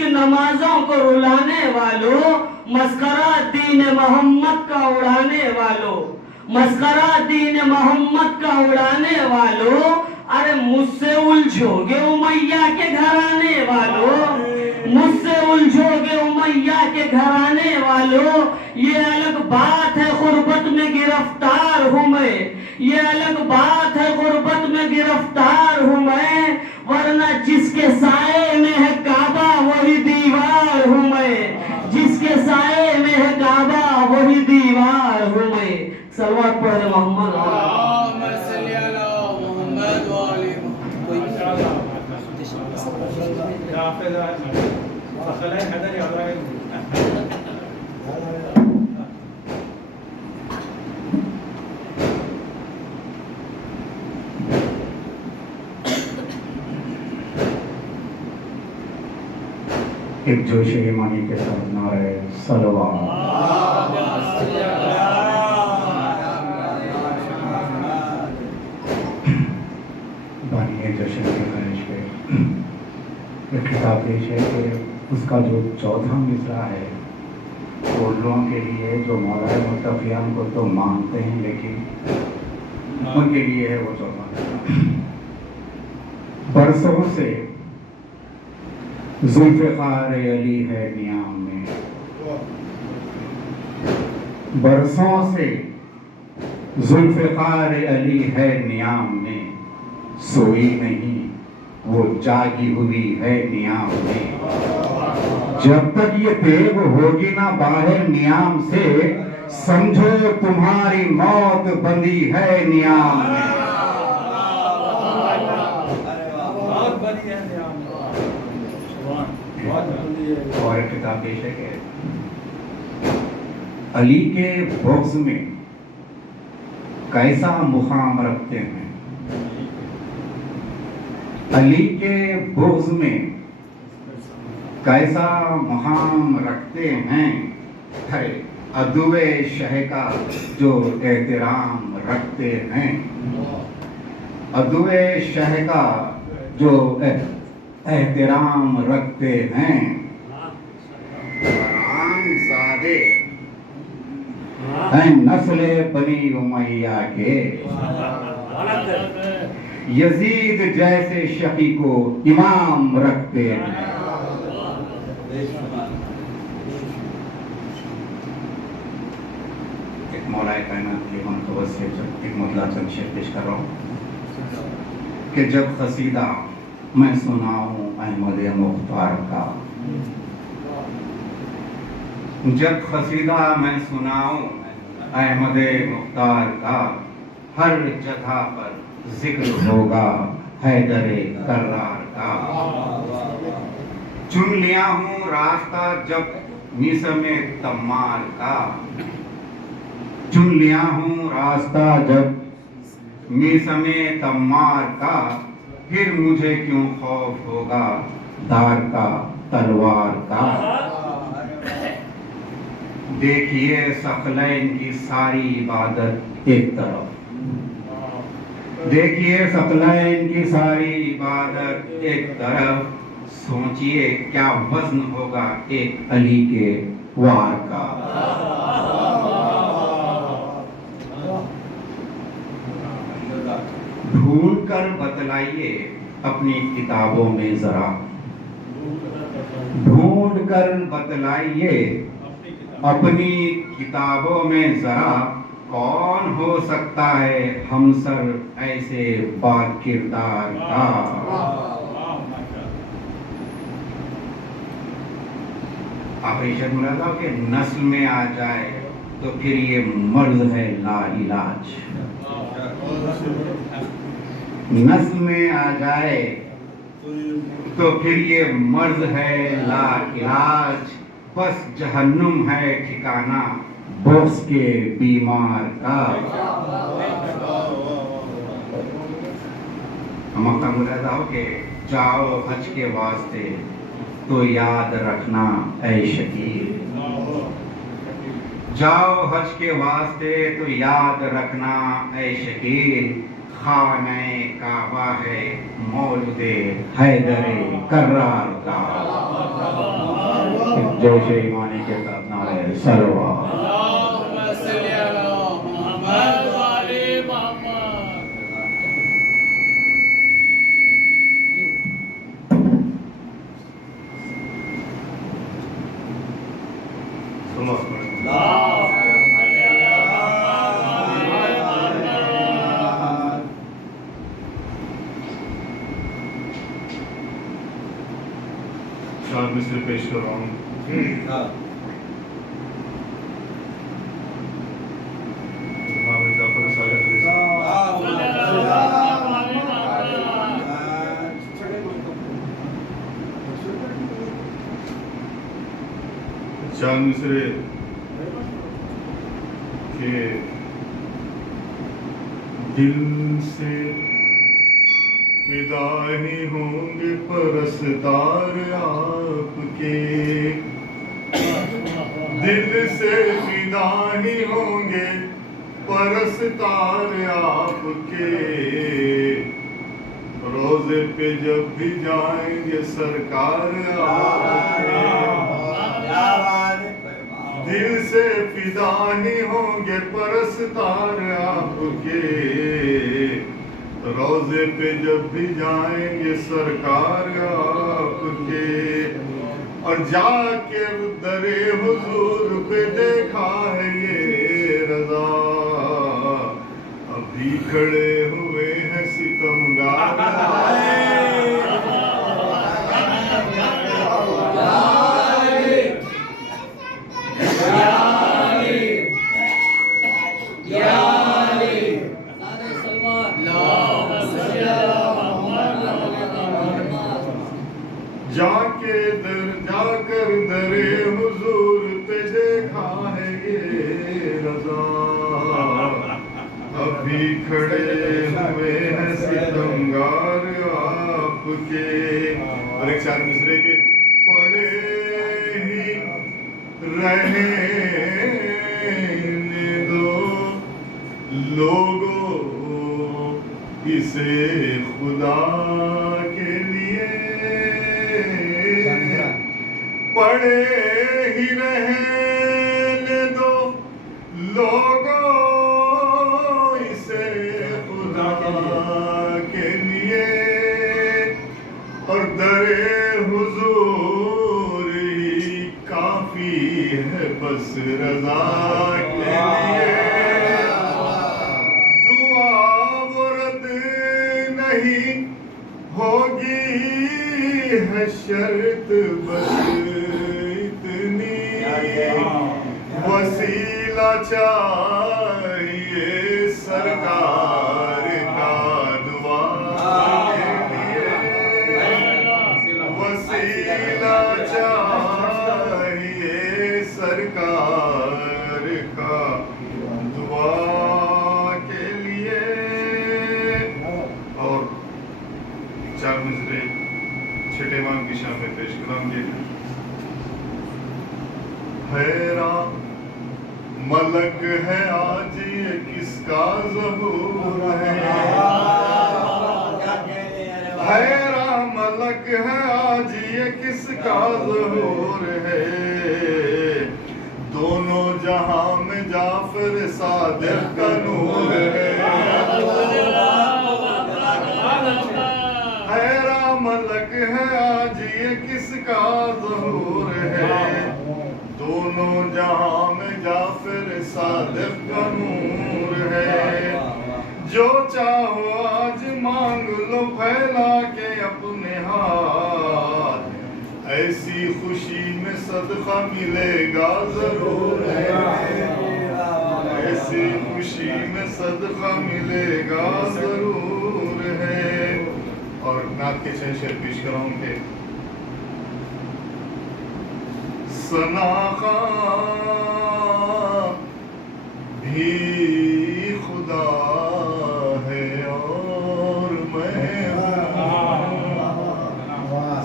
عشق نمازوں کو رلانے والوں، مسخرہ دین محمد کا اڑانے والوں، مسخرہ دین محمد کا اڑانے والوں، ارے مجھ سے الجھو گے امیہ کے گھرانے والوں، مجھ سے الجھو گے امیہ کے گھرانے والوں، یہ الگ بات ہے غربت میں گرفتار ہوں میں، یہ الگ بات ہے غربت میں گرفتار ہوں میں، ورنہ جس کے سائے میں ہے کعبہ وہی دیوار ہوں میں، جس کے سائے میں ہے کعبہ وہی دیوار ہوں میں۔ صلوات پڑھ محمد ایک جوش ایمانی کے ساتھ نعرہ صلوات۔ بانی جشن کے خواہش پہ ایک کتاب پیش ہے کہ اس کا جو چوتھا مصرع ہے وہ لوگوں کے لیے جو مولا متقیان کو تو مانتے ہیں لیکن ان کے لیے ہے وہ چوتھا مصرع۔ برسوں سے ذوالفقار علی ہے نیام میں، برسوں سے ذوالفقار علی ہے نیام میں، سوئی نہیں وہ جاگی ہوئی ہے نیام میں، جب تک یہ پیغ ہوگی نہ باہر نیام سے، سمجھو تمہاری موت بندی ہے نیام میں۔ اور ایک کتاب پیش ہے کہ علی کے بغض میں کیسا مقام رکھتے ہیں، علی کے بغض میں کیسا مقام رکھتے ہیں، ہے عدو شہ کا جو احترام رکھتے ہیں، عدو شہ کا جو احترام رکھتے ہیں، حرام زادے ہیں نسل بنی امیہ کے، یزید جیسے شقی کو امام رکھتے ہیں۔ ایک مولا کائنات کی منقبت سے ایک مطلع چند شعر پیش کر رہا ہوں کہ جب قصیدہ میں سناؤں احمد مختار کا، جب قصیدہ میں سناؤں احمد مختار کا، ہر جگہ پر ذکر ہوگا حیدر کرار کا، چن لیا ہوں راستہ جب میسم تمار کا، چن لیا ہوں راستہ جب میسم تمار کا، پھر مجھے کیوں خوف ہوگا دار کا تلوار کا۔ دیکھیے ثقلین کی ساری عبادت ایک طرف، دیکھیے ثقلین کی ساری عبادت ایک طرف، سوچئے کیا وزن ہوگا ایک علی کے وار کا۔ ڈھونڈ کر بتلائیے اپنی کتابوں میں ذرا، ڈھونڈ کر بتلائیے اپنی کتابوں میں ذرا، کون ہو سکتا ہے ہمسر ایسے با کردار کا۔ آپ ارشاد مراد ہو کہ نسل میں آ جائے تو پھر یہ مرض ہے لا علاج، نسل میں آ جائے تو پھر یہ مرض ہے لا علاج، بس جہنم ہے ٹھکانہ بغض کے بیمار کا۔ ہم کا ملاحظہ ہو کہ جاؤ حج کے واسطے تو یاد رکھنا اے شکیل، جاؤ حج کے واسطے تو یاد رکھنا اے شکیل، خانہ کعبہ ہے مولد حیدر کرار کا۔ جوش ایمانی کے ساتھ نعرہ سلوات. اللهم صل على محمد وعلى محمد. چار مصرے پیش کر رہا ہوں. امام جعفر صادق علیہ السلام. چار مصرے کہ دل سے فدا ہی ہوں گے پرستار آپ کے. دل سے فدا ہی ہوں گے پرستار آپ کے. روزے پہ جب بھی جائیں گے سرکار آپ کے. دل سے فدا ہی ہوں گے پرستار آپ کے. روزے پہ جب بھی جائیں گے سرکار آپ کے. اور جا کے در حضور پہ دیکھا ہے یہ رضا. ابھی کھڑے ہوئے ہیں ستمگار. جا کر در حضور پہ دیکھا ہے یہ رضا. ابھی کھڑے ہوئے ہیں ستمگار آپ کے. اور ایک چار مصرے کے پڑے ہی رہنے دو لوگوں اسے خدا کے لیے. پڑے ہی رہنے دو لوگوں اسے خدا کے لیے. اور در حضور ہی کافی ہے بس رضا کے لیے. دعا ورد نہیں ہوگی ہے شرط بس اتنی. وسیلہ چاہیے سرکار کا دعا کے لیے. وسیلہ چاہیے سرکار کا دعا کے لیے. اور چار مصرے چھٹے امام کی شان میں پیش کرام یہ حیران ملک ہے آج یہ کس کا ظہور ہے. حیران ملک ہے آج یہ کس کا ظہور ہے. دونوں جہاں میں جعفر صادق کا نور ہے. حیران ملک ہے آج یہ کس کا ظہور ہے. دونوں جہاں میں جعفر صادق کا نور ہے. جو چاہو آج مانگ لو پھیلا کے اپنے ہاتھ. ایسی خوشی میں صدقہ ملے گا ضرور ہے. ایسی خوشی میں صدقہ ملے گا ضرور ہے. اور نعت کے چند شعر پیش کراؤں کہ ثنا خواں بھی خدا ہے اور میں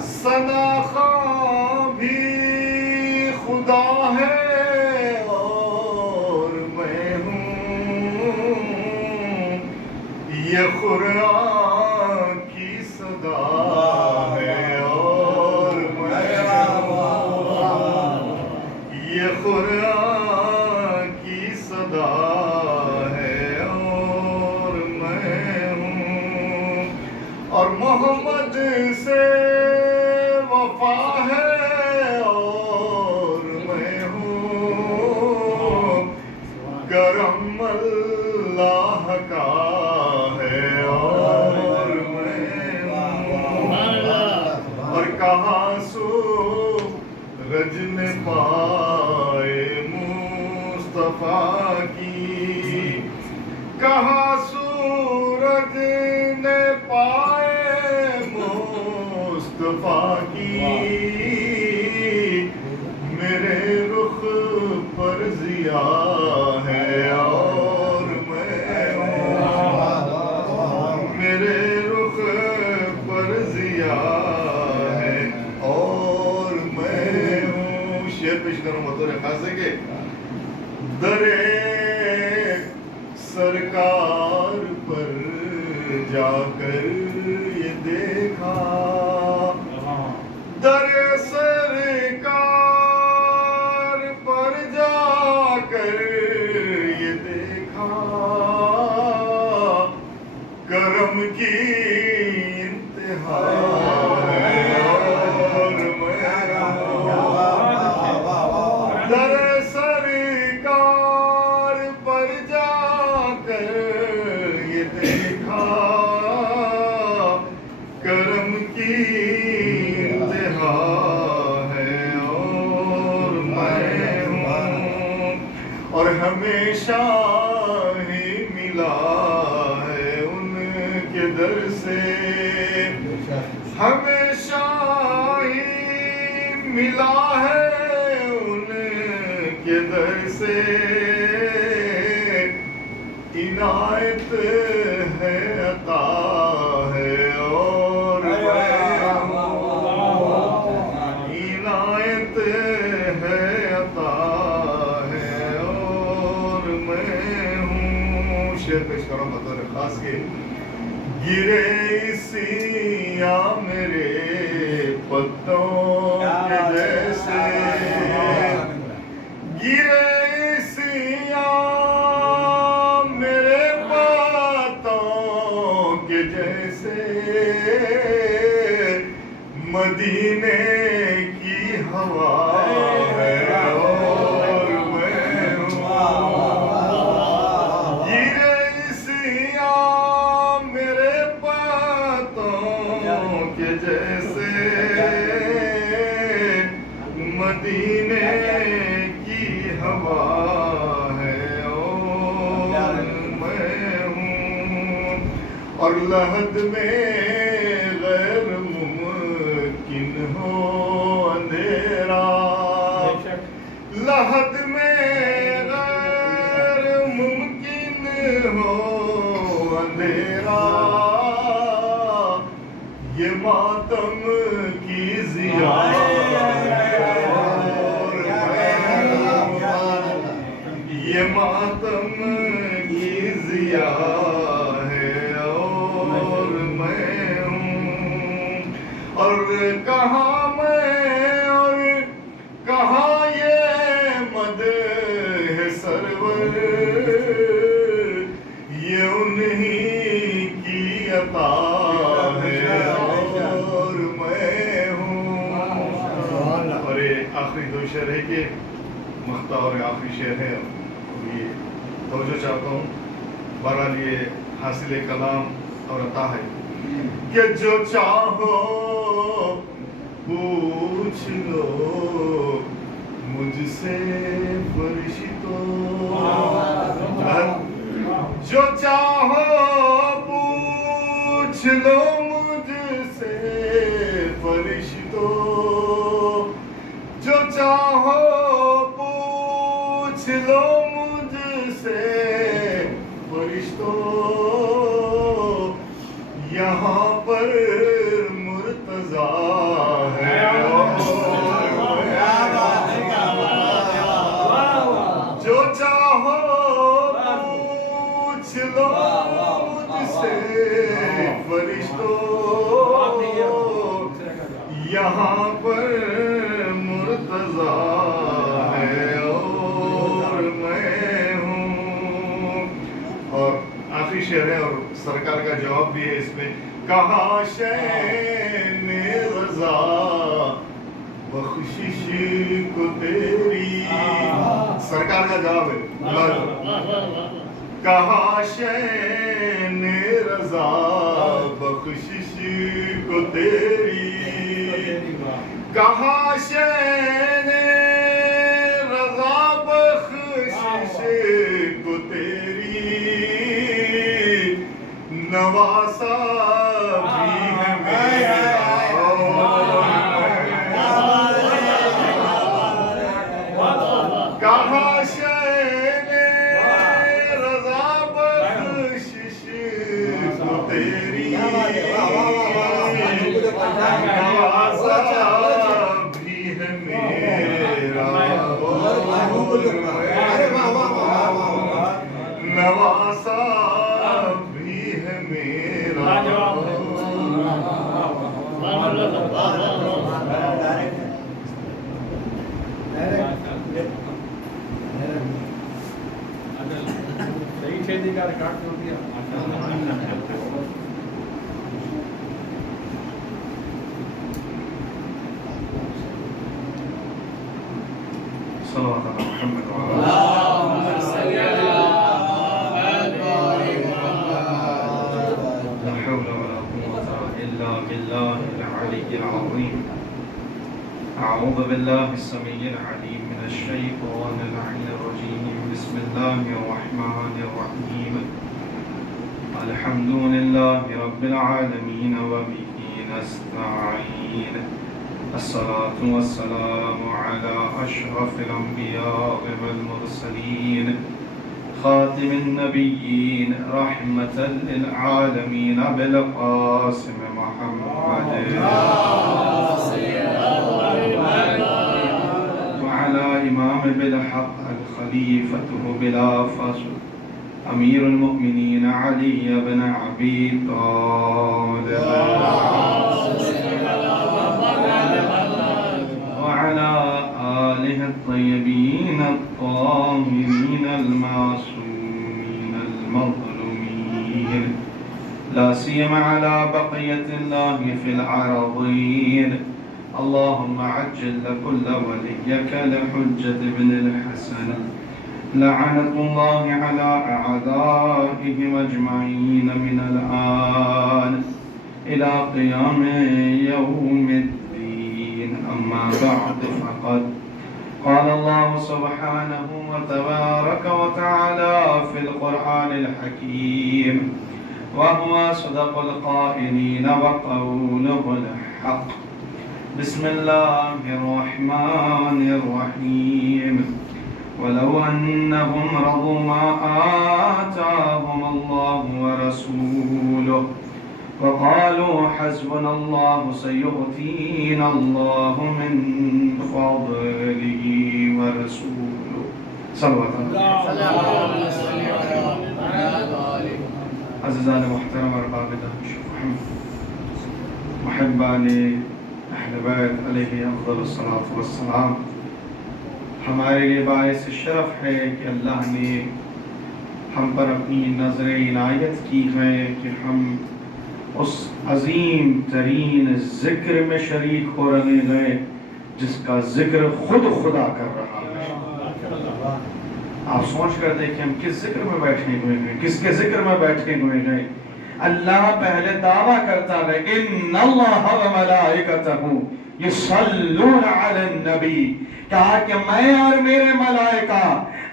ثنا خواں بھی خدا ہے اور میں ہوں. یہ قرآن کی صدا ہے اور میں ہوں. پائے مصطفیٰ کی، کہاں سورج نے پائے مصطفیٰ کی، میرے رخ پر ضیا ہے اور میں ہوں، میرے رخ پر ضیا ہے اور میں ہوں۔ شعر پیش کروں بطور خاصے کے، درے سرکار پر جا کر یہ دیکھا، در سرکار پر جا کر یہ دیکھا، کرم کی انتہا ہے اور میں در سرکار پر جا کر یہ دیکھا، کرم کی انتہا ہے اور میں ہوں، اور ہمیشہ ہی ملا ہے ان کے در سے، ہمیشہ ہی ملا ہے ان کے در سے، عنایت ہے عطا ہے اور میں ہوں، عنایت ہے عطا ہے اور میں ہوں۔ شعر پیش کرو بطور خاص کے، گرے سیاہ میرے پتوں کے جیسے، گرے سیاہ میرے پتوں کے جیسے، مدینے کی ہوا ہے اور میں ہوں، گرے سیاہ میرے پتوں کے جیسے، مدینے کی ہوا ہے اور میں ہوں، اور لحد میں غیر ممکن ہو اندھیرا، لحد میں غیر ممکن ہو اندھیرا، یہ ماتم کی ضیا یہ ماتم کی ضیا ہے اور میں ہوں، اور کہاں میں اور کہاں یہ مدح سرور، یہ انہی کی عطا ہے اور میں ہوں۔ اور یہ آخری دو شعر ہے کہ مقطع اور آخری شعر ہے، یہ توجہ چاہتا ہوں، بہرحال یہ حاصل کلام اور عطا ہے کہ جو چاہو پوچھ لو مجھ سے فرشتوں، جو چاہو پوچھ لو مجھ سے فرشتوں، جو چاہو پوچھ لو مجھ سے فرشتوں، یہاں پر مرتضیٰ ہے جو چاہو پوچھ لو مجھ سے فرشتوں، یہاں پر مرتضیٰ ہے اور میں ہوں۔ اور آخری شعر ہے اور سرکار کا جواب بھی ہے اس میں، کہاں شین رضا بخشش کو تیری، سرکار کا جواب ہے، کہاں شین رضا بخشش کو تیری، کہاں شین صلوات على محمد وعلى آله. اللهم صل على محمد وآل محمد. لا حول ولا قوة إلا بالله العلي العظيم. أعوذ بالله السميع العليم من الشيطان اللعين الرجيم. بسم الله الرحمن الرحيم. الحمد لله رب العالمين وبه نستعين. الصلاة والسلام على أشرف الأنبياء والمرسلين خاتم النبيين رحمة للعالمين بالقاسم محمد وعلى إمام بالحق الخليفة بلا فصل أمير المؤمنين علي بن أبي طالب وعلى آله الطيبين الطاهرين المعصومين المظلومين لا سيما على بقية الله في العرضين. اللهم عجل لكل وليك لحجة بن الحسن لعنة الله على أعدائهم أجمعين من الآن إلى قيام يوم الدين. أما بعد فقد قال الله سبحانه وتبارك وتعالى في القرآن الحكيم وهو أصدق القائلين وقوله الحق. بسم الله الرحمن الرحيم. ولو أنهم رضوا ما آتاهم الله ورسوله وقالوا حسبنا الله سيؤتينا الله من فضله ورسوله. صلوات الله. اللهم صل على محمد وآل محمد. عزیزان محترم ارباب دانش محبان اہل بیت علیہ افضل الصلاۃ والسلام، ہمارے لیے باعث شرف ہے کہ اللہ نے ہم پر اپنی نظر عنایت کی ہے کہ ہم اس عظیم ترین ذکر میں شریک ہو رہے ہیں جس کا ذکر خود خدا کر رہا ہے. آپ سوچ کر دیکھیں ہم کس ذکر میں بیٹھے ہوئے ہیں، کس کے ذکر میں بیٹھے ہوئے ہیں. اللہ پہلے دعویٰ کرتا ہے ان اللہ وملائکتہ یصلون علی النبی، کہا کہ میں اور میرے ملائکہ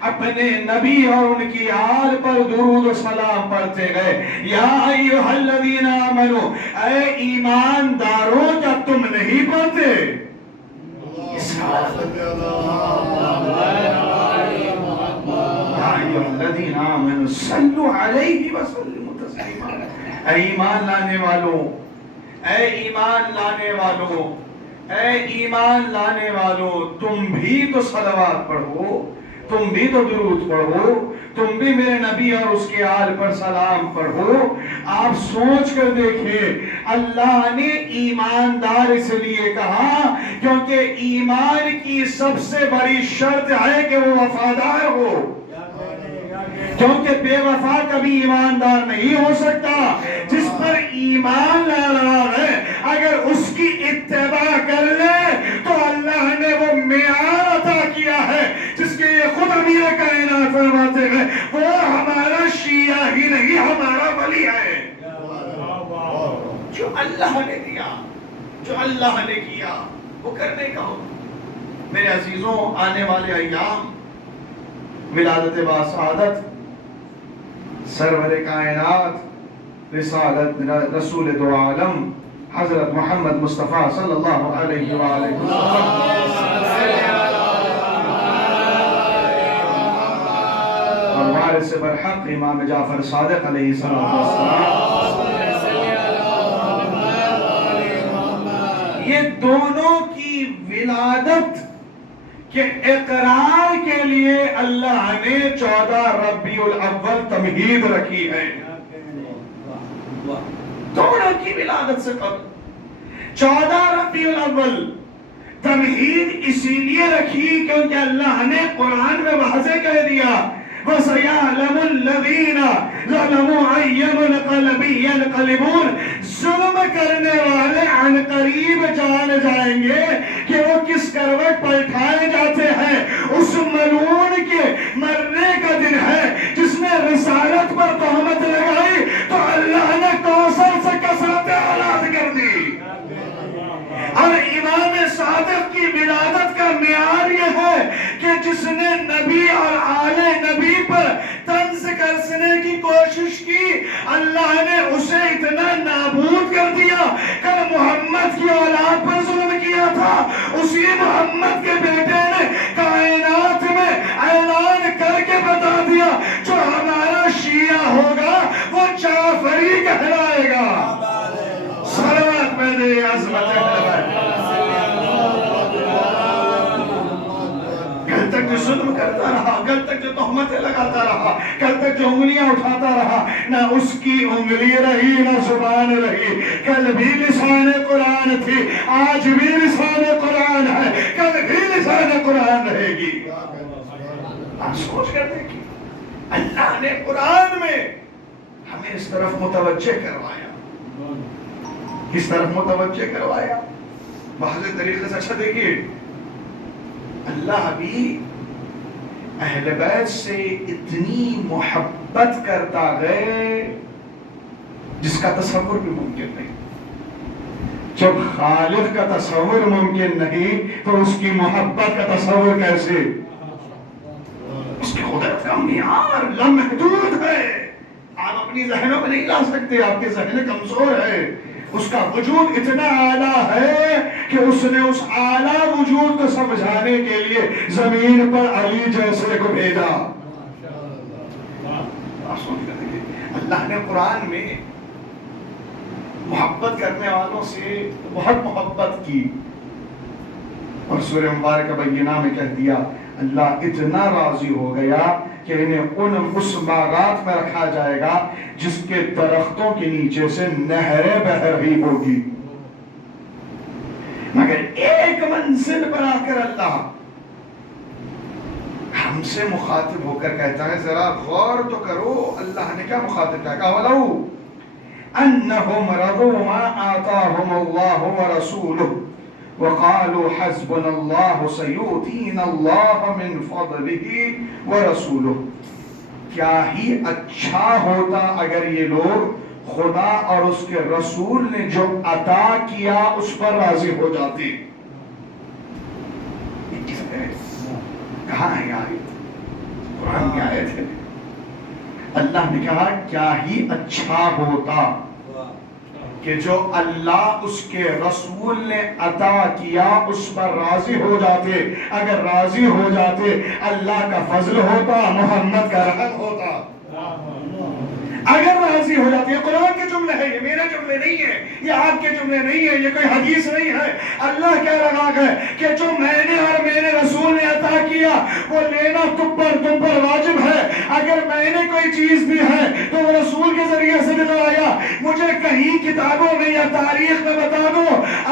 اپنے نبی اور ان کی آل پر درود و سلام پڑھتے گئے. یا ایھا الذین آمنوا، اے ایمانداروں کیا تم نہیں پڑھتے؟ الذین آمنوا صلوا علیہ وسلموا تسلیما. اے ایمان لانے والوں، اے ایمان لانے والوں، اے ایمان لانے والوں، تم بھی تو صلوات پڑھو، تم بھی تو درود پڑھو، تم بھی میرے نبی اور اس کے آل پر سلام پڑھو. آپ سوچ کر دیکھیں، اللہ نے ایماندار اس لیے کہا کیونکہ ایمان کی سب سے بڑی شرط ہے کہ وہ وفادار ہو، کیونکہ بے وفا کبھی ایماندار نہیں ہو سکتا. جس پر ایمان لا رہا ہے اگر اس کی اتباع کر لے تو اللہ نے وہ معیار عطا کیا ہے جس کے یہ خود امیر کائنات فرماتے ہیں وہ ہمارا شیعہ ہی نہیں ہمارا ولی ہے. جو اللہ نے دیا، جو اللہ نے کیا وہ کرنے کا ہو. میرے عزیزوں، آنے والے ایام ولادت باسعادت سرور کائنات رسالت رسول دو عالم حضرت محمد مصطفیٰ صلی اللہ علیہ وآلہ وسلم اور وارث برحق امام جعفر صادق علیہ السلام، یہ دونوں کی ولادت کہ اقرار کے لیے اللہ نے 14 ربیع الاول تمہید رکھی ہے. دونوں کی ولادت سے قبل 14 ربیع الاول تمہید اسی لیے رکھی کیونکہ اللہ نے قرآن میں واضح کہہ دیا وَسَيَعْلَمُ الَّذِينَ ظَلَمُوا أَيَّ مُنْقَلَبٍ يَنْقَلِبُونَ ظلم کرنے والے عن قریب جان جائیں گے کہ وہ کس کروٹ پلٹائے جاتے ہیں. اس ملعون کے مرنے کا دن ہے جس نے رسالت پر تہمت لگائی تو اللہ نے کوثر سے کثرت اولاد کر دی. اور امام صادق کی ولادت کا معیار یہ ہے کہ جس نے نبی اور آل نبی پر طنز کرنے کی کوشش کی اللہ نے اسے اتنا نابود کر دیا. کل محمد کی اولاد پر ظلم کیا تھا, اسی محمد کے بیٹے نے کائنات میں اعلان کر کے بتا دیا جو ہمارا شیعہ ہوگا وہ جعفری کہلائے گا. صلوات میں دے عظمت کل تک جو ظلم کرتا رہا, کل تک جو تہمتیں لگاتا رہا, کل تک جو انگلیاں اٹھاتا رہا, نہ اس کی انگلی رہی نہ زبان رہی. کل بھی لسان قرآن تھی, آج بھی لسان قرآن ہے, کل بھی لسان قرآن رہے گی. آپ سوچ کر دیکھیں اللہ نے قرآن میں ہمیں اس طرف متوجہ کروایا. کس طرف متوجہ کروایا؟ واضح طریقے سے. اچھا دیکھیے اللہ بھی اہل بیت سے اتنی محبت کرتا ہے جس کا تصور بھی ممکن نہیں. جب خالق کا تصور ممکن نہیں تو اس کی محبت کا تصور کیسے؟ اس کی قدرت کا معیار لامحدود ہے, آپ اپنی ذہنوں میں نہیں لا سکتے, آپ کے ذہن کمزور ہے. اس کا وجود اتنا اعلیٰ ہے کہ اس نے اس اعلیٰ وجود کو سمجھانے کے لیے زمین پر علی جیسے کو بھیجا. آپ سوچ کر دیکھیے اللہ نے قرآن میں محبت کرنے والوں سے بہت محبت کی اور سورہ مبارکہ بینہ میں کہہ دیا اللہ اتنا راضی ہو گیا کہ انہیں اس باغات میں رکھا جائے گا جس کے درختوں کے نیچے سے نہریں بہہ رہی ہوگی. مگر ایک منزل پر آ کر اللہ ہم سے مخاطب ہو کر کہتا ہے ذرا غور تو کرو. اللہ نے کیا مخاطب کہا وَلَوْ أَنَّهُمْ رَضُوا مَا آتَاهُمُ اللَّهُ وَرَسُولُهُ وَقَالُوا حَسْبُنَا اللَّهُ سَيُؤْتِينَا اللَّهَ مِنْ فَضْلِهِ وَرَسُولُهُ. کیا ہی اچھا ہوتا اگر یہ لوگ خدا اور اس کے رسول نے جو عطا کیا اس پر راضی ہو جاتے. کہاں ہے یہ آیت؟ قرآن کی آیت ہے. اللہ نے کہا کیا ہی اچھا ہوتا کہ جو اللہ اس کے رسول نے عطا کیا اس پر راضی ہو جاتے. اگر راضی ہو جاتے اللہ کا فضل ہوتا, محمد کا رحم ہوتا. اگر راضی ہو جاتی ہے. قرآن کے جملے ہیں, یہ میرے جملے نہیں ہیں, یہ آپ کے جملے نہیں ہیں, یہ کوئی حدیث نہیں ہے. اللہ کہہ رہا ہے کہ جو میں نے اور میرے رسول نے عطا کیا وہ لینا تم پر واجب ہے. اگر میں نے کوئی چیز دی ہے تو وہ رسول کے ذریعے سے دلوایا. مجھے کہیں کتابوں میں یا تاریخ میں بتا دو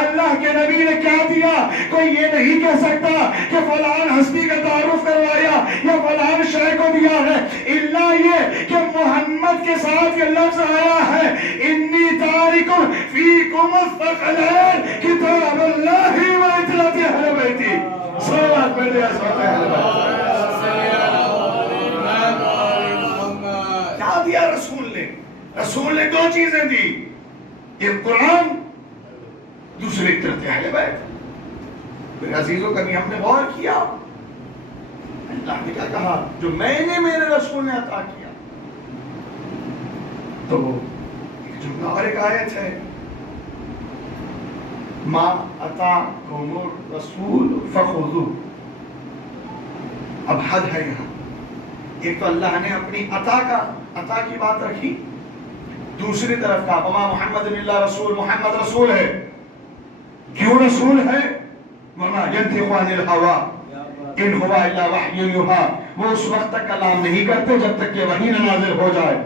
اللہ کے نبی نے کیا دیا. کوئی یہ نہیں کہہ سکتا کہ فلان ہستی کا تعارف کروایا یا فلان شے کو دیا ہے, الا یہ کہ محمد کے ساتھ یہ لفظ آیا ہے انی تارکم فیکم الثقلین کتاب اللہ و اطاعت اہل بیتی. صلوات پڑھیں عظمت اہل بیت. کیا دیا رسول نے؟ رسول نے دو چیزیں دی, ایک قرآن, دوسری اطاعت اہل بیت. میرے عزیزوں کبھی ہم نے غور کیا اللہ نے کیا کہا جو میں نے میرے رسول نے عطا کیا. تو ایک جملہ اور ایک آیت ہے ما اتاکم الرسول فخذوه. اب حد ہے یہاں. ایک تو اللہ نے اپنی عطا کی بات رکھی, دوسری طرف کہا وما محمد الا رسول, محمد رسول ہے. کیوں رسول ہے؟ وما ينطق عن الهوى ان هو الا وحی یوحى. وہ اس وقت تک کلام نہیں کرتے جب تک کہ وحی نہ نازل ہو جائے.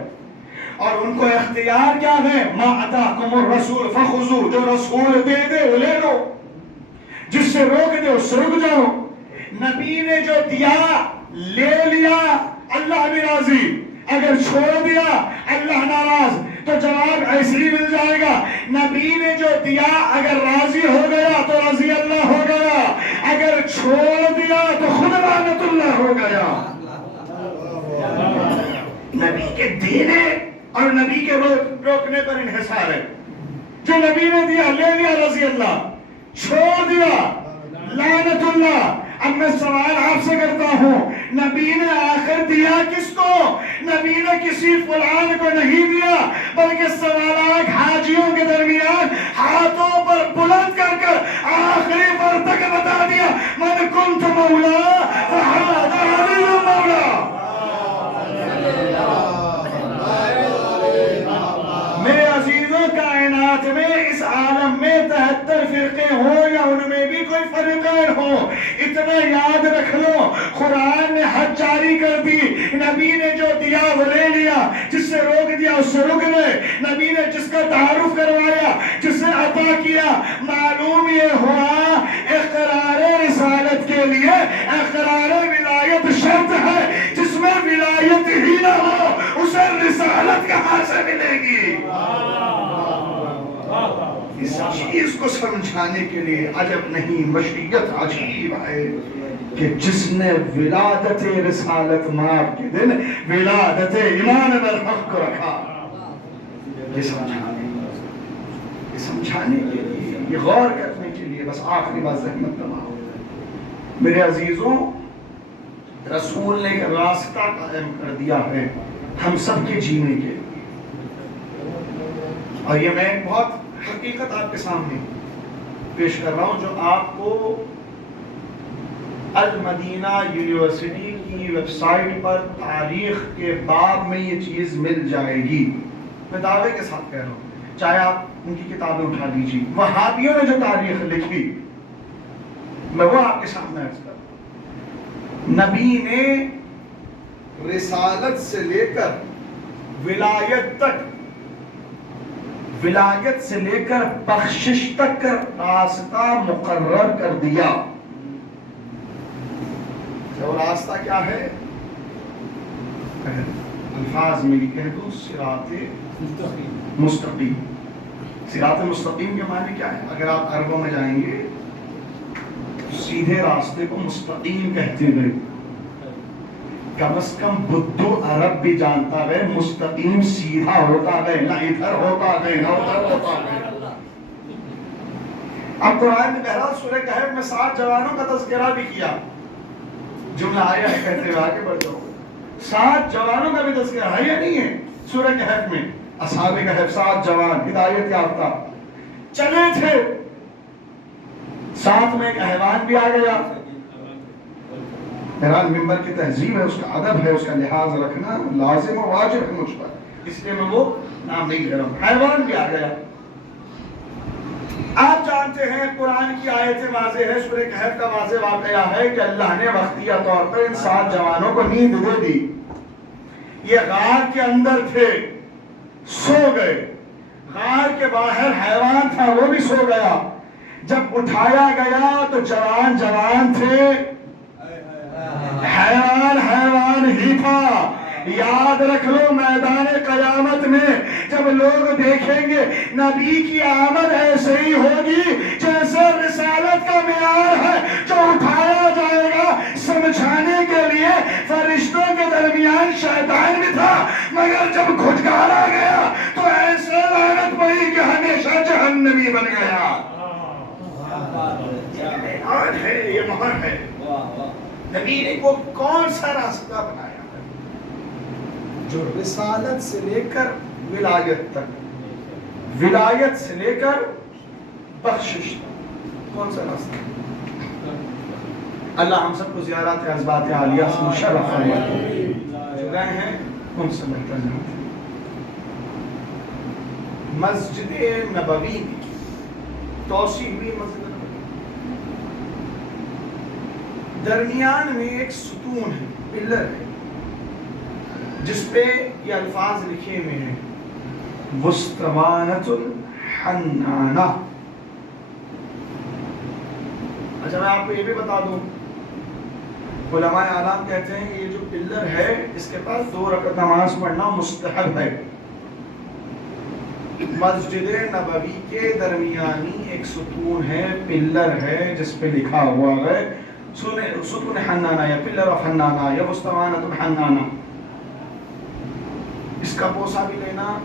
اور ان کو اختیار کیا ہے؟ ما اتاکم الرسول فخذوه. جو رسول دے دے وہ لے لو, جس سے روک دے اس سے رک جاؤ. نبی نے جو دیا لے لیا, اللہ بھی راضی، اگر چھوڑ دیا اللہ ناراض، تو جواب ایسے ہی مل جائے گا، نبی نے جو دیا اگر راضی ہو گیا تو رضی اللہ ہو گیا، اگر چھوڑ دیا تو خود لعنت اللہ ہو گیا۔ نبی کے دینے اور نبی کے روکنے پر انحصار ہے۔ جو نبی نے دیا لے لیا رضی اللہ، چھوڑ دیا لعنت اللہ۔ اب میں سوال آپ سے کرتا ہوں، نبی نے آخر دیا کس کو؟ نبی نے کسی فلان کو نہیں دیا، بلکہ سوالات حاجیوں کے درمیان ہاتھوں پر بلند کر کر آخری پر تک بتا دیا، من کنت مولا فہذا علی مولا۔ میرے عزیزوں، کائنات میں اس عالم میں 73 فرقے ہوں یا ان میں بھی کوئی فرقین ہو، اتنا یاد رکھ لو، قرآن نے حد جاری کر دی، نبی نے جو دیا وہ لے لیا، جس سے روک دیا اس سے رک گئے، نبی نے جس کا تعارف کروایا، جس سے عطا کیا۔ معلوم یہ ہوا اقرار رسالت کے لیے اقرار ولایت شرط ہے، جس میں ولایت ہی نہ ہو اسے رسالت کہاں سے ملے گی؟ اس چیز کو سمجھانے کے لیے عجب نہیں، مشیت عجیب ہے کہ جس نے ولادت رسالت ماب کے دن ولادت ایمان بالحق کو رکھا، یہ سمجھانے کے لیے، یہ غور کرنے کے لیے، بس آخری بات زحمت تمام۔ میرے عزیزوں، رسول نے ایک راستہ قائم کر دیا ہے ہم سب کے جینے کے لیے، اور یہ میں بہت حقیقت آپ کے سامنے پیش کر رہا ہوں، جو آپ کو المدینہ یونیورسٹی کی ویب سائٹ پر تاریخ کے باب میں یہ چیز مل جائے گی، میں دعوے کے ساتھ کہہ رہا ہوں، چاہے آپ ان کی کتابیں اٹھا لیجیے، وہابیوں نے جو تاریخ لکھی میں وہ آپ کے سامنے عرض کر رہا ہوں۔ نبی نے رسالت سے لے کر ولایت تک، ولایت سے لے کر بخشش تک کا راستہ مقرر کر دیا۔ وہ راستہ کیا ہے؟ الفاظ میں یہ کہہ دوں، صراط مستقیم۔ صراط مستقیم کے معنی کیا ہے؟ اگر آپ عربوں میں جائیں گے سیدھے راستے کو مستقیم کہتے ہیں، کم از کم بدو عرب بھی جانتا ہے مستقیم سیدھا ہوتا ہے، نہ ادھر ہوتا ہے نہ ادھر ہوتا ہے۔ اب قرآن نے بہرحال سورہ کہف میں 7 جوانوں کا تذکرہ بھی کیا، جملہ آیا ہے کہتے ہوئے آگے بڑھ جاؤ، 7 جوانوں کا بھی تذکرہ ہے یا نہیں ہے سورہ کہف میں؟ اصحاب کہف 7 جوان ہدایت یافتہ چلے تھے، ساتھ میں ایک حیوان بھی آ گیا۔ بہرحال ممبر کی تہذیب ہے، اس کا ادب ہے، اس کا لحاظ رکھنا لازم و واجب ہے مجھ پر، اس لیے میں وہ نام نہیں لے رہا ہوں۔ حیوان بھی آ گیا۔ آپ جانتے ہیں قرآن کی آیت واضح ہے، سورہ کہف کا واضح واقعہ ہے کہ اللہ نے وقتیہ طور پر ان 7 جوانوں کو نیند دے دی۔ یہ غار کے اندر تھے، سو گئے، غار کے باہر حیوان تھا وہ بھی سو گیا۔ جب اٹھایا گیا تو جوان جوان تھے، حیوان ہی تھا۔ یاد رکھ لو میدان قیامت میں جب لوگ دیکھیں گے نبی کی آمد ایسے ہی ہوگی جیسے رسالت کا معیار ہے، جو اٹھایا جائے گا سمجھانے کے لیے فرشتوں کے درمیان شیطان بھی تھا، مگر جب گھٹکارا گیا تو ایسے لعنت پڑی کہ ہمیشہ جہنمی بن گیا۔ یہ مہر ہے، نبی نے کو کون سا راستہ بنایا جو رسالت سے لے کر ولایت تک، ولایت سے لے کر بخشش تک، کون سا راستہ؟ اللہ ہم سب کو زیارات عزبات عالیہ سے مشرف فرمائے، جو گئے ہیں ان سے ملتا جاتا۔ مسجد نبوی میں توسیع ہوئی، مسجد نبوی درمیان میں ایک ستون ہے، پلر ہے، جس پہ یہ الفاظ لکھے ہوئے ہیں، وسطوانۃ الحنانہ۔ اچھا میں آپ کو یہ بھی بتا دوں، علماء اعلام کہتے ہیں کہ یہ جو پلر ہے اس کے پاس 2 رکعت نماز پڑھنا مستحب ہے. مسجد نبوی کے درمیانی ایک ستون ہے، پلر ہے، جس پہ لکھا ہوا ہے ستون حنانہ یا پلر آف حنانہ یا مستوانۃ حنانہ. اس کا بوسہ بھی لینا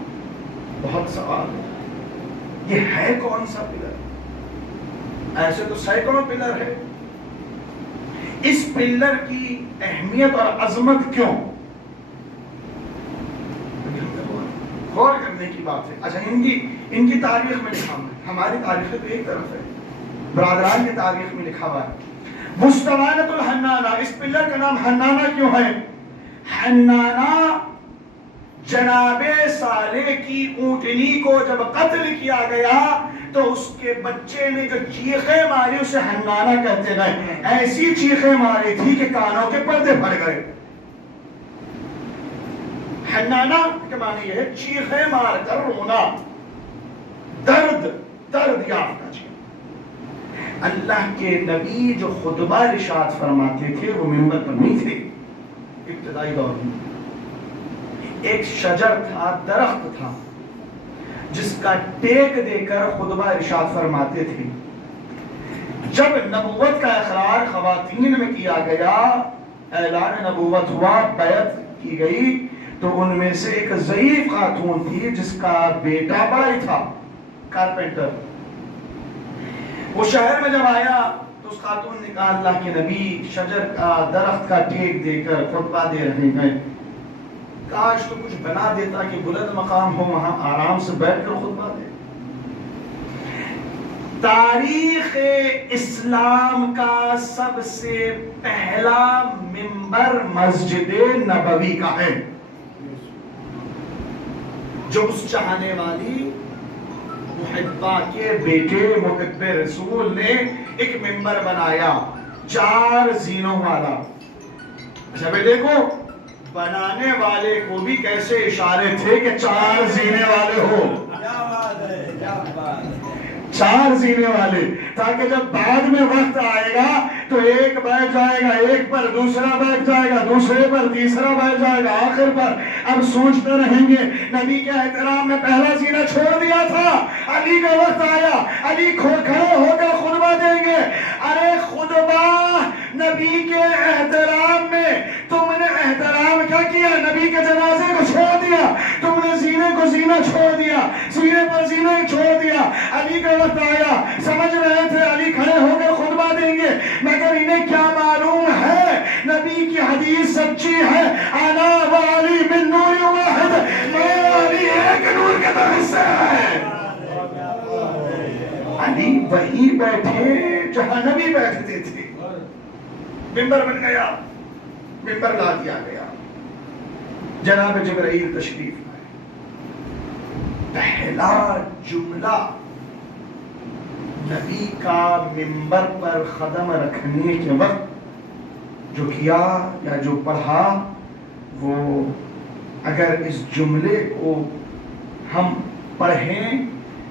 بہت سوال ہے. یہ ہے کون سا پلر؟ ایسے تو سینکڑوں پلر ہے. اس پلر کی اہمیت اور عظمت کیوں؟ غور کرنے کی بات ہے. اچھا ان کی تاریخ میں لکھا ہے، ہماری تاریخ تو ایک طرف ہے، برادران کی تاریخ میں لکھا ہوا ہے مستوانۃ الحنانہ. اس پلر کا نام حنانہ کیوں ہے؟ حنانہ جناب صالح کی اونٹنی کو جب قتل کیا گیا تو اس کے بچے نے جو چیخیں ماری اسے حنانہ کہتے گئے. ایسی چیخیں ماری تھی کہ کانوں کے پردے پھٹ گئے. حنانہ کے معنی یہ ہے چیخیں مار کر رونا، درد یافتہ چیخ. اللہ کے نبی جو خطبہ ارشاد فرماتے تھے وہ منبر پر نہیں تھے. ابتدائی دور میں ایک شجر تھا، درخت تھا، جس کا ٹیک دے کر خطبہ ارشاد فرماتے تھے. جب نبوت کا اقرار خواتین میں کیا گیا، اعلان نبوت ہوا، بیعت کی گئی، تو ان میں سے ایک ضعیف خاتون تھی جس کا بیٹا بڑا ہی تھا، کارپینٹر. وہ شہر میں جب آیا تو اس خاتون نے کہا اللہ کے نبی شجر کا درخت کا ٹیک دے کر خطبہ دے رہے ہیں، کاش تو کچھ بنا دیتا کہ بلند مقام ہو، وہاں آرام سے بیٹھ کر خطبہ دے. تاریخ اسلام کا سب سے پہلا منبر مسجد نبوی کا ہے، جو اس چاہنے والی محبہ کے بیٹے محب رسول نے ایک منبر بنایا 4 زینوں والا. اچھا بھائی دیکھو، بنانے والے کو بھی کیسے اشارے تھے کہ 4 زینے والے ہو، 4 زینے والے، تاکہ جب بعد میں وقت آئے گا تو ایک بیٹھ جائے گا ایک پر، دوسرا بیٹھ جائے گا دوسرے پر، تیسرا بیٹھ جائے گا آخر پر. اب سوچتے رہیں گے نبی کے احترام میں پہلا زینہ چھوڑ دیا تھا، علی کا وقت آیا، علی کھڑے ہو کر خطبہ دیں گے. ارے خطبہ نبی کے احترام میں تم نے احترام کیا کیا؟ نبی کے جنازے کو چھوڑ دیا، تم نے زینے کو زینہ چھوڑ دیا، زینے پر زینہ چھوڑ دیا. علی کا وقت آیا، سمجھ رہے تھے علی کھڑے ہو کر خطبہ دیں گے، مگر انہیں کیا معلوم ہے نبی کی حدیث سچی ہے، انا و علی من نور واحد، میں علی ایک نور کے طرف سے ہے. علی وہیں بیٹھے جہاں نبی بیٹھتے تھے. منبر بن گیا، منبر لا دیا گیا، جناب جبرائیل تشریف لائے. پہلا جملہ نبی کا منبر پر قدم رکھنے کے وقت جو کیا یا جو پڑھا، وہ اگر اس جملے کو ہم پڑھیں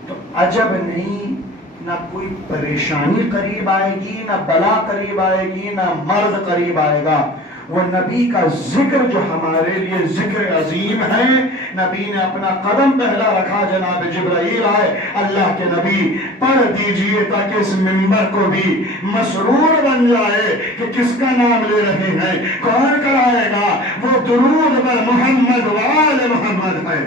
تو عجب نہیں، نہ کوئی پریشانی قریب آئے گی، نہ بلا قریب آئے گی، نہ مرض قریب آئے گا. وہ نبی کا ذکر جو ہمارے لیے ذکر عظیم ہے، نبی نے اپنا قدم پہلا رکھا، جناب جبرائیل آئے، اللہ کے نبی پڑھ دیجئے تاکہ اس منبر کو بھی مسرور بن جائے کہ کس کا نام لے رہے ہیں، کون کرائے گا. وہ درود بر محمد و آل محمد ہے،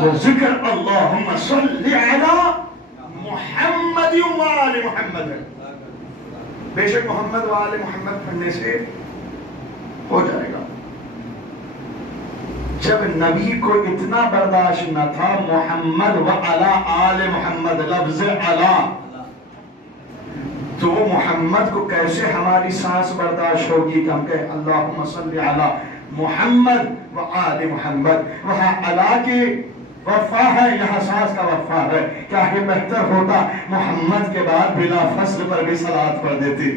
وہ ذکر اللہم صلی علی محمد و آل محمد ہے. بے شک محمد و آل محمد پڑھنے سے ہو جائے گا. جب نبی کو اتنا برداشت نہ تھا محمد و علی آل محمد، لفظ علی، تو محمد کو کیسے ہماری سانس برداشت ہوگی کہ ہم کہیں اللہم صلی علی محمد و آل محمد. وہاں علی کے وفا ہے، یہاں سانس کا وفا ہے. کیا یہ بہتر ہوتا محمد کے بعد بلا فصل پر بھی صلوات پڑھ دیتی،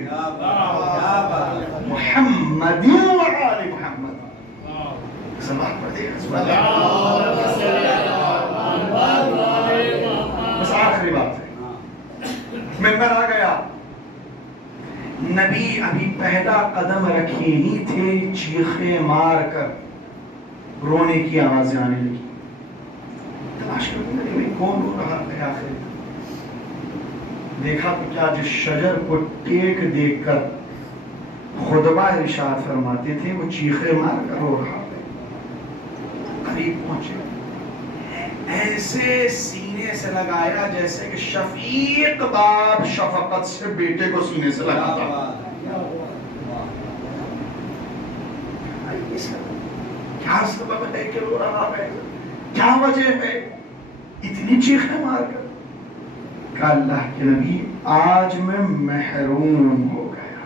محمد و آل محمد صلوات پڑھ دی. بس آخری بات ہے، منبر آ گیا، نبی ابھی پہلا قدم رکھے ہی تھے، چیخیں مار کر رونے کی آوازیں آنے لگی. تلاش کرنے لگے کون رو رہا ہے آخر. دیکھا تو کیا جس شجر کو ٹیک دیکھ کر خطبہ ارشاد فرماتے تھے وہ چیخیں مار کر رو رہا ہے. قریب پہنچے، ایسے سینے سے لگایا جیسے کہ شفیق باپ شفقت سے بیٹے کو سینے سے لگاتا. کیا سبب ہے کہ رو رہا ہے؟ کیا وجہ ہے اتنی چیخیں مار کر؟ کہ اللہ کے نبی آج میں محروم ہو گیا.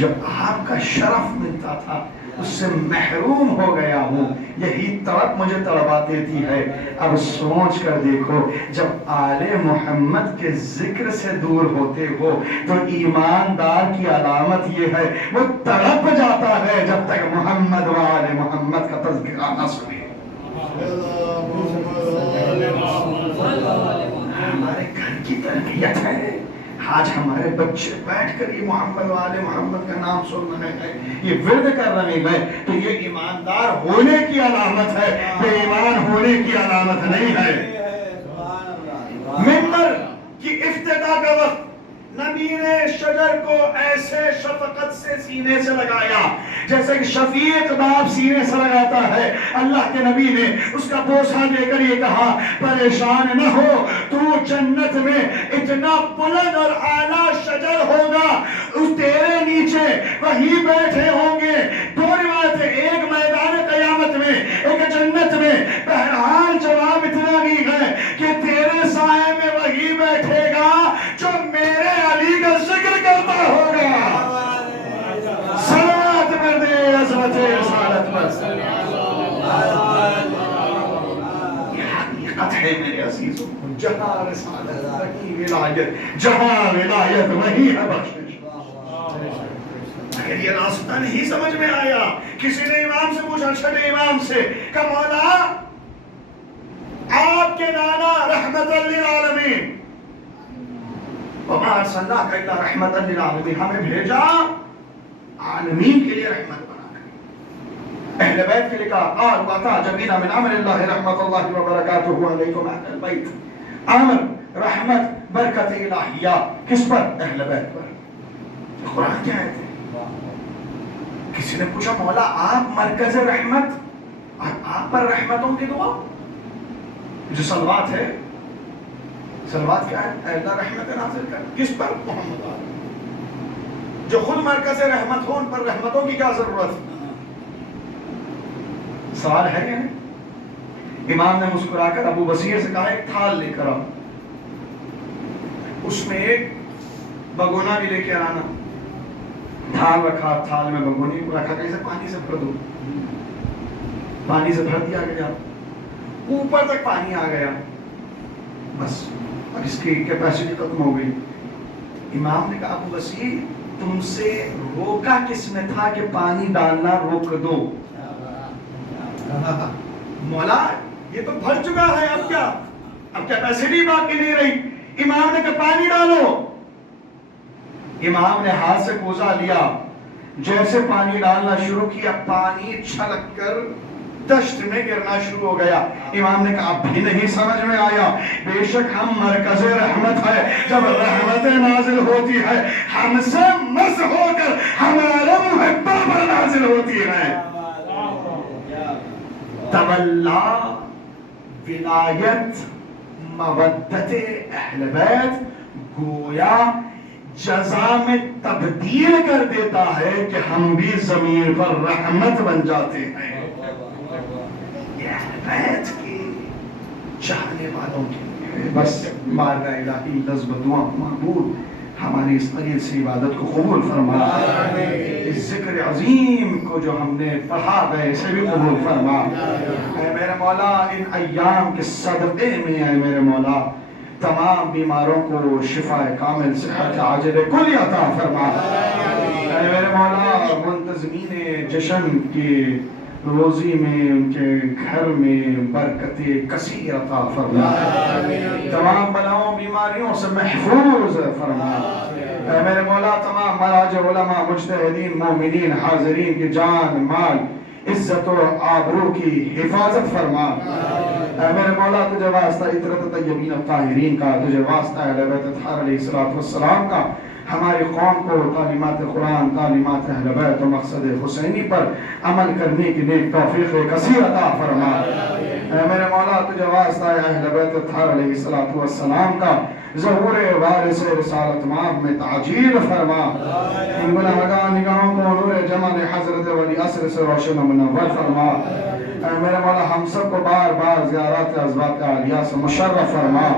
جب آپ کا شرف ملتا تھا اس سے محروم ہو گیا ہوں. یہی طرف مجھے تڑپا دیتی ہے. اب سوچ کر دیکھو، جب آل محمد کے ذکر سے دور ہوتے ہو تو ایماندار کی علامت یہ ہے وہ تڑپ جاتا ہے جب تک محمد و آل محمد کا تذکرہ نہ سنے. ہمارے گھر کی تربیت ہے. آج ہمارے بچے بیٹھ کر یہ محمد و آل محمد کا نام سن رہے ہیں، یہ ورد کر رہے ہیں، تو یہ ایماندار ہونے کی علامت ہے، بے ایمان ہونے کی علامت نہیں ہے. منبر کی افتتاح کا وقت نبی نے شجر کو ایسے شفقت سے سینے سے لگایا جیسے کہ شفیق باپ سینے سے لگاتا ہے. اللہ کے نبی نے اس کا بوسہ دے کر یہ کہا پریشان نہ ہو، تو جنت میں اتنا بلند اور اعلیٰ شجر ہوگا، اس تیرے نیچے وہی بیٹھے ہوں گے. دو روایتیں، ایک میدان قیامت میں ایک جنت میں. بہرحال جواب اتنا بھی ہے کہ تیرے سائے میں وہی بیٹھے گا جو میرے علی کا ذکر کرتا ہوگا. صلوات پر دے عظمت رسالت پر. یہ حقیقت ہے میرے عزیزوں، جہاں رسالت وہی ولایت، جہاں ولایت وہی ہے بخشش. اگر یہ راستہ نہیں سمجھ میں آیا، کسی نے امام سے پوچھا، چھٹے امام سے، کہ مولا آپ کے نانا رحمت للعالمین، وما ارسلناک الا رحمت للعالمین، ہمیں بھیجا عالمین کے لیے رحمت بنا کر. اہل بیت کے لیے کہا قال وتعجبین من امر اللہ رحمت اللہ وبرکاتہ علیکم اہل البیت. امر، رحمت، برکت الہیہ کس پر؟ اہل بیت پر. قرآن کیا ہے؟ کسی نے پوچھا مولا آپ مرکز رحمت، آپ پر رحمتوں کی دعا. جو صلوات ہے، صلوات کیا ہے؟ اے اللہ رحمت نازل کر. کس پر؟ محمد آل. جو خود مرکز رحمت ہو ان پر رحمتوں کی کیا ضرورت؟ سوال ہے یا نہیں؟ امام نے مسکرا کر ابو بصیر سے کہا ایک تھال لے کر آؤ. اس میں ایک بگونا بھی لے کے آنا. تھال رکھا، تھال میں بگونی رکھا، کیسے پانی سے بھر دو. پانی سے بھر دیا گیا، اوپر تک پانی آ گیا، بس اب اس کی کیپیسٹی ختم ہو گئی. امام نے کہا ابو بصیر تم سے روکا کس نے تھا کہ پانی ڈالنا روک دو؟ مولا یہ تو بھر چکا ہے، اب کیا؟ اب کیپیسٹی باقی نہیں رہی. امام نے کہا پانی ڈالو. امام نے ہاتھ سے کوزہ لیا، جیسے پانی ڈالنا شروع کیا پانی چھلک کر دشت میں گرنا شروع ہو گیا. امام نے کہا اب بھی نہیں سمجھ میں آیا. بے شک ہم مرکز رحمت ہے، جب رحمت نازل ہوتی ہے ہم سے مس ہو کر ہمارے محبہ پر نازل ہوتی ہے. تولا ولایت مودت اہل بیت گویا جزا میں تبدیل کر دیتا ہے کہ ہم بھی زمین پر رحمت بن جاتے ہیں. اہل بیت کے چاہنے والوں کے لیے بس مارگاہ الہی لفظ دعا معبود ہماری اس قریب سے عبادت کو قبول فرما. اس ذکر عظیم کو جو ہم نے پڑھا ہے اسے بھی قبول فرما. اے میرے مولا ان ایام کے صدقے میں اے میرے مولا تمام بیماروں کو شفا کامل صحت عاجل کل عطا فرما. اے میرے مولا منتظمین جشن کی روزی میں ان کے گھر میں برکت کثیر عطا فرما. تمام بلاؤں بیماریوں سے محفوظ فرما. اے میرے مولا تمام مراج علماء مجتہدین مومنین حاضرین کی جان مال عزت و آبرو کی حفاظت فرما اے میرے مولا تجھے واسطہ عطرت طیبین الطاہرین کا، تجھے واسطہ اہل بیت اطہار علیہ السلام کا، ہماری قوم کو تعلیمات قرآن، تعلیمات اہل بیت و مقصد حسینی پر عمل کرنے کی نیک توفیق کثیر عطا فرما اے میرے مولا تجھے واسطہ اہل بیت اطہار علیہ السلام کا ظہور وارث رسالت ماہ میں تعجیل فرما ان گناہگار نگاہوں کو نور جمال حضرت ولی عصر سے روشن و منور فرما اے میرے مولا ہم سب کو بار بار زیارات ازواج عالیہ سے مشرف فرما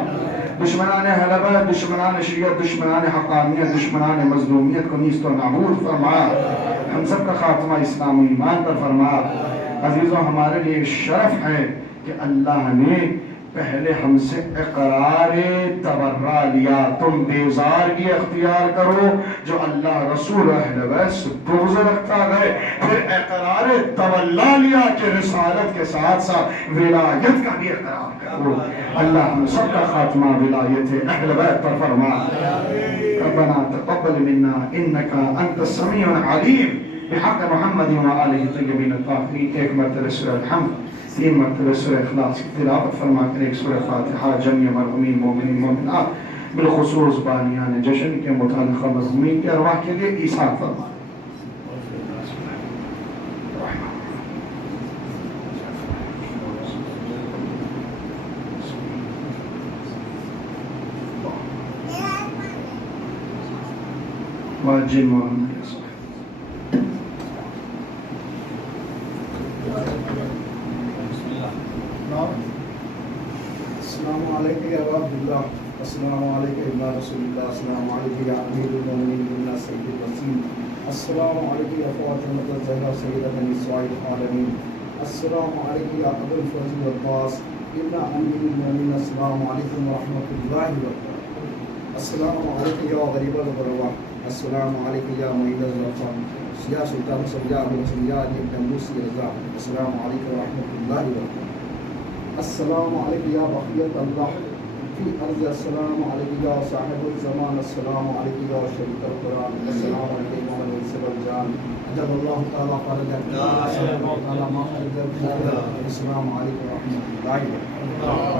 دشمنان اہل بیت، دشمنان شریعت، دشمنان حقانیت، دشمنان مظلومیت کو نیست و نابود فرما ہم سب کا خاتمہ اسلام و ایمان پر فرما عزیزوں ہمارے لیے شرف ہے کہ اللہ نے پہلے ہم سے اقرار تبرہ لیا تم بیزارگی اختیار کرو جو اللہ رسول اہل بیت سے بغض رکھتا گئے پھر اقرار تولا لیا کہ رسالت کے ساتھ ساتھ ولایت کا بھی اقرار کرو اللہ ہم سب کا خاتمہ ولایت اہل بیت پر فرما ربنا تقبل منا انکا انت السمیع العلیم بحق محمد وآلہ طیبین الطاہرین ایک مرتبہ سورہ الحمد 3 مرتبہ سورہ اخلاص کی تلاوت فرما کر ایک سورہ فاتحہ جميع مرحومین مومنین مومنات بالخصوص بانیان جشن کے متعلقہ مرحومین کے ارواح کے لیے ایثار فرما واجب محمد السلام علیکم یا عبد اللہ، السلام علیکم یا رسول اللہ، السلام علیکم یا امیر المومنین یا سید الوسیم، السلام علیکم یا فاطمۃ الزہرا سیدۃ نساء العالمین، السلام علیکم یا ابو الفضل والعباس ابن امیر المومنین، السلام علیکم ورحمۃ اللہ وبرکاتہ، السلام علیکم یا غریب الغرباء، السلام علیکم یا معین الظفر یا سلطان سبیا ابو حسن یا علی بن موسی رضا، السلام علیکم ورحمۃ اللہ وبرکاتہ، السلام علیکم یا بقیت اللہ فی ارض، السلام علیکم یا صاحب الزمان، السلام علیکم یا شریک القرآن، السلام علیکم یا منصب الجان، اجل اللہ تعالیٰ فرجک، السلام تعالیٰ ما فرجک، السلام علیکم ورحمۃ اللہ وبرکاتہ.